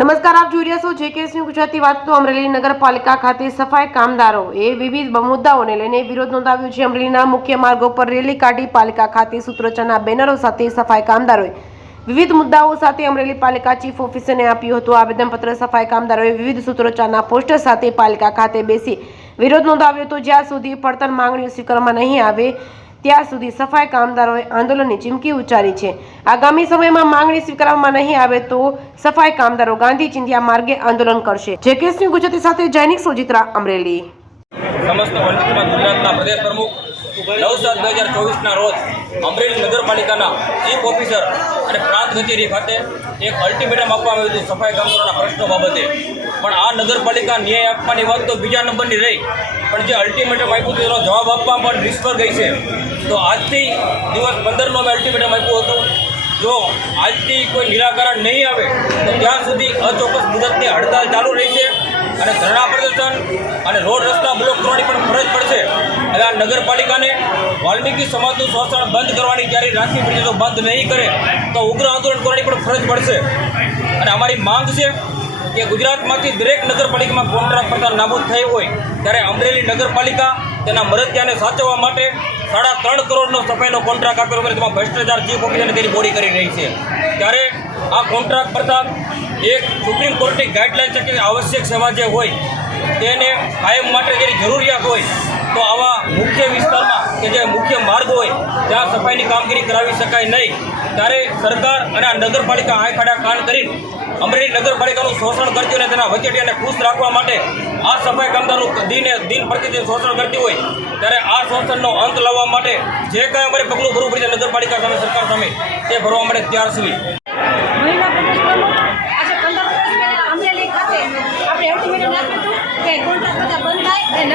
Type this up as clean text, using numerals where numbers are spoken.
નમસ્કાર, આપ જોઈ રહ્યા છો જેકેએસ ન્યૂઝ ગુજરાતી વાત. તો અમરેલી નગરપાલિકા ખાતે સફાઈ કામદારોએ વિવિધ મુદ્દાઓને લઈને વિરોધ નોંધાવ્યો છે. અમરેલીના મુખ્ય માર્ગો પર રેલી કાઢી પાલિકા ખાતે સૂત્રોચ્ચારના બેનરો સાથે સફાઈ કામદારોએ વિવિધ મુદ્દાઓ સાથે અમરેલી પાલિકા ચીફ ઓફિસરને આપ્યું હતું આવેદનપત્ર. સફાઈ કામદારોએ વિવિધ સૂત્રોચ્ચારના પોસ્ટર સાથે પાલિકા ખાતે બેસી વિરોધ નોંધાવ્યો હતો. જ્યાં સુધી પડતર માંગણીઓ સ્વીકારવામાં નહીં આવે ત્યાં સુધી સફાઈ કામદારોએ આંદોલનની ચીમકી ઉચ્ચારી છે. આગામી સમયમાં માંગણી સ્વીકારવામાં નહીં આવે તો સફાઈ કામદારો ગાંધી ચિંધ્યા માર્ગે આંદોલન કરશે. જેકેએસ ન્યૂઝ ગુજરાતી સાથે જૈનિક સોજિત્રા, અમરેલી. સમસ્ત ગુજરાતના પ્રદેશ પ્રમુખ 9/7/2024ના રોજ અમરેલી નગરપાલિકાના ચીફ ઓફિસર અને પ્રાંત કચેરી ખાતે એક અલ્ટિમેટમ આપવામાં આવ્યું હતું સફાઈ કામદારોના પ્રશ્નો બાબતે. પણ આ નગરપાલિકા ન્યાય આપવાની વાત તો બીજા નંબરની રહી, પણ જે અલ્ટિમેટમ આપ્યું હતું એનો જવાબ આપવામાં પણ નિષ્ફળ ગઈ છે. તો આજથી દિવસ 15નો અમે અલ્ટિમેટમ આપ્યું હતું. જો આજથી કોઈ નિરાકરણ નહીં આવે તો ત્યાં સુધી અચોક્કસ મુદતની હડતાલ ચાલુ રહેશે અને ધરણા પ્રદર્શન અને રોડ રસ્તા બ્લોક કરવાની પણ ફરજ પડશે. હવે આ નગરપાલિકાને વાલ્મીકી સમાજનું શોષણ બંધ કરવાની તૈયારી રાખવી પડશે. જો બંધ નહીં કરે તો ઉગ્ર આંદોલન કરવાની પણ ફરજ પડશે. અને અમારી માંગ છે કે ગુજરાતમાંથી દરેક નગરપાલિકામાં કોન્ટ્રાક્ટ પ્રથા નાબૂદ થઈ હોય ત્યારે અમરેલી નગરપાલિકા તેના મરજિયાને સાચવવા માટે 3.5 કરોડનો સફાઈનો કોન્ટ્રાક્ટ આપ્યો છે. તેમાં ભ્રષ્ટાચાર ચીફ ઓફિસરને તેની બોડી કરી રહી છે. ત્યારે આ કોન્ટ્રાક્ટ પ્રથા એક સુપ્રીમ કોર્ટની ગાઈડલાઈન છે કે આવશ્યક સેવા જે હોય તેને કાયમ માટે જેની જરૂરિયાત હોય તો આવા મુખ્ય વિસ્તારમાં કે જે મુખ્ય માર્ગ હોય ત્યાં સફાઈની કામગીરી કરાવી શકાય નહીં. ત્યારે સરકાર અને આ નગરપાલિકા આંખ આડા કાન કરીને અમરેલી નગરપાલિકાનું શોષણ કરતી હોય અને તેના વચેટિયાને ખુશ રાખવા માટે આ સફાઈ કામદારોનું દિન પ્રતિદિન શોષણ કરતી હોય ત્યારે આ શોષણનો અંત લાવવા માટે જે કાંઈ અમારે પગલું ભરવું પડશે નગરપાલિકા સામે, સરકાર સામે, તે ભરવા માટે તૈયાર છીએ. મહિલા પ્રદેશ પ્રમુખ આજે 15 દિવસ પહેલા અમરેલી ખાતે આપણે અલ્ટિમેટમ આપ્યું હતું કે કોન્ટ્રાક્ટ બધા બંધ થાય અને